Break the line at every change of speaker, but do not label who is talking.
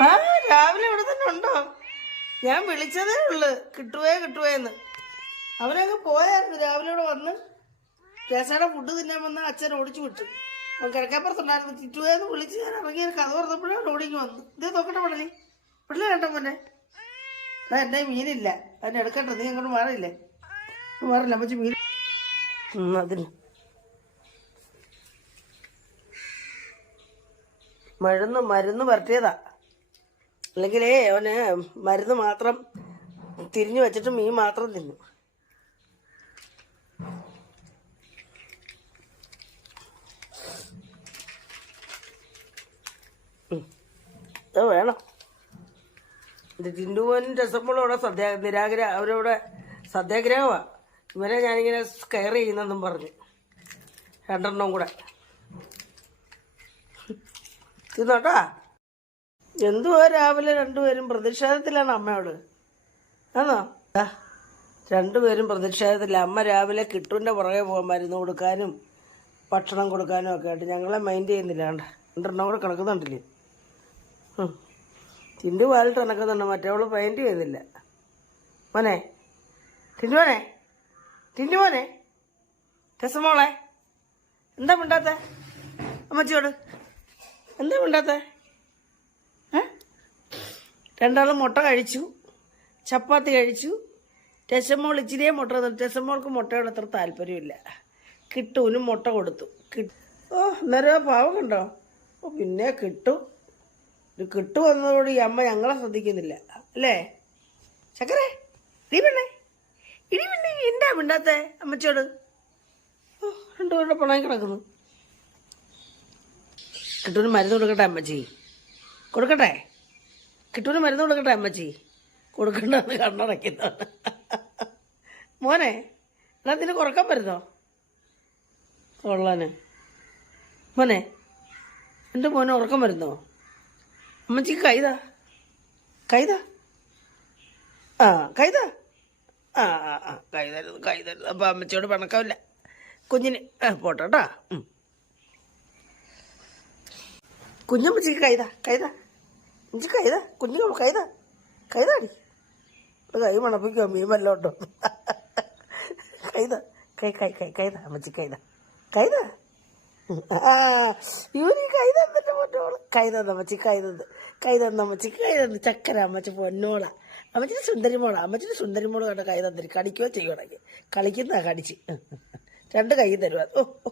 ആ രാവിലെ ഇവിടെ തന്നെ ഉണ്ടോ? ഞാൻ വിളിച്ചതേ ഉള്ളു. കിട്ടുവേ കിട്ടുവേന്ന്. അവനങ്ങ് പോയായിരുന്നു. രാവിലെ ഇവിടെ വന്ന് കേസയുടെ ഫുഡ് തിന്നാൻ വന്ന് അച്ഛൻ ഓടിച്ചു വിട്ടു. അവൻ കിഴക്കാപ്പുറത്തുണ്ടായിരുന്നു കിട്ടുവേന്ന് വിളിച്ച് ഞാൻ ഇറങ്ങി കഥ തുറന്നപ്പോഴാണ് ഓടിങ്ങി വന്നു ഇതേ നോക്കട്ടെ പടലി പിള്ളേ കണ്ടോ മോനെ? അതാ എന്റെ മീനില്ല. അതിനെ എടുക്കട്ടെ നീ അങ്ങോട്ട് മാറിയില്ലേ? മാറില്ല. അമ്മച്ചി മീൻ അതിന്. മരുന്ന് മരുന്ന് പരട്ടിയതാ അല്ലെങ്കിലേ അവന് മരുന്ന് മാത്രം തിരിഞ്ഞു വെച്ചിട്ട് മീൻ മാത്രം തിന്നു. ഇത് വേണം. ഇത് രസമ്പോളും അവിടെ സത്യാ നിരാഗ്രഹ അവരവിടെ സത്യാഗ്രഹമാണ് ഇവരെ ഞാനിങ്ങനെ കെയർ ചെയ്യുന്നെന്നും പറഞ്ഞ്. രണ്ടെണ്ണം കൂടെ. തിന്നോട്ടാ എന്തുവാ രാവിലെ രണ്ടുപേരും പ്രതിഷേധത്തിലാണ് അമ്മയോട് ആണോ? രണ്ടുപേരും പ്രതിഷേധത്തില്ല അമ്മ രാവിലെ കിട്ടുവിന്റെ പുറകെ പോകാൻ മരുന്ന് കൊടുക്കാനും ഭക്ഷണം കൊടുക്കാനും ഒക്കെ ആയിട്ട് ഞങ്ങളെ മൈൻഡ് ചെയ്യുന്നില്ല. കണ്ട രണ്ടെണ്ണം കൂടെ കിടക്കുന്നുണ്ടല്ലേ. പാലിൽ പാലിട്ട് നടക്കുന്നുണ്ട്. മറ്റവൾ മൈൻഡ് ചെയ്യുന്നില്ല മോനെ ടിൻഡു മോനെ ടിൻഡു മോനെ രസമോളെ എന്താ മിണ്ടാത്ത? അമ്മച്ചിയോട് എന്താ മിണ്ടാത്ത? രണ്ടാളും മുട്ട കഴിച്ചു. ചപ്പാത്തി കഴിച്ചു. രസമോൾ ഇച്ചിരിയെ മുട്ട രസമോൾക്ക് മുട്ടയോട് അത്ര താല്പര്യമില്ല. കിട്ടൂനും മുട്ട കൊടുത്തു. ഓ അന്നേരം പാവം കണ്ടോ? ഓ പിന്നെ കിട്ടു. ഇത് കിട്ടു വന്നതോട് ഈ അമ്മ ഞങ്ങളെ ശ്രദ്ധിക്കുന്നില്ല. അല്ലേ? ചക്കരേ നീ പെണ്ണേ. ഇടി പെണ്ണേ എന്താ മിണ്ടാത്തേ അമ്മച്ചോട് ഓ രണ്ടുപേരുടെ പണം കിടക്കുന്നു. കിട്ടൂന് മരുന്ന് കൊടുക്കട്ടെ അമ്മച്ചി? കൊടുക്കട്ടെ? കിട്ടൂന് മരുന്ന് കൊടുക്കട്ടെ അമ്മച്ചി? കൊടുക്കണ്ടെന്ന് കണ്ണടയ്ക്കുന്നതാണ് മോനെ എന്നാ നിന്നെ കുറയ്ക്കാൻ വരുന്നോ? കൊള്ളാന്. മോനെ എന്റെ മോനെ ഉറക്കം വരുന്നോ? അമ്മച്ചിക്ക് കൈതാ. കൈതാ? ആ കൈതാ. ആ ആ ആ കൈതരുത് കൈതരുത്. അപ്പം അമ്മച്ചിയോട് പണക്കമില്ല. കുഞ്ഞിന് ആ പോട്ടെ. കുഞ്ഞമ്മച്ചിക്ക് കൈതാ കൈതാ. ഇഞ്ചി കൈത കുഞ്ഞു കൈത കൈതാടി കൈ മണപ്പിക്കോ മീൻ കൈത കൈ കൈ കൈ കൈത അമ്മച്ചി കൈത. കൈത? ഇവന് കൈ തന്നിട്ട് പൊന്നോൾ. കൈ തന്ന അമ്മച്ചി കൈ തന്ന്. കൈ തന്ന അമ്മച്ചി കൈ തന്ന്. ചക്കര അമ്മച്ചി പൊന്നോള. അമ്മച്ചിന്റെ സുന്ദരി മോള. അമ്മച്ചിന്റെ സുന്ദരി മോൾ കണ്ട കൈ തന്നിട്ട് കടിക്കുകയോ ചെയ്യണമെങ്കിൽ കളിക്കുന്ന കടിച്ച്. രണ്ട് കൈ തരുവാ. ഓ ഓ.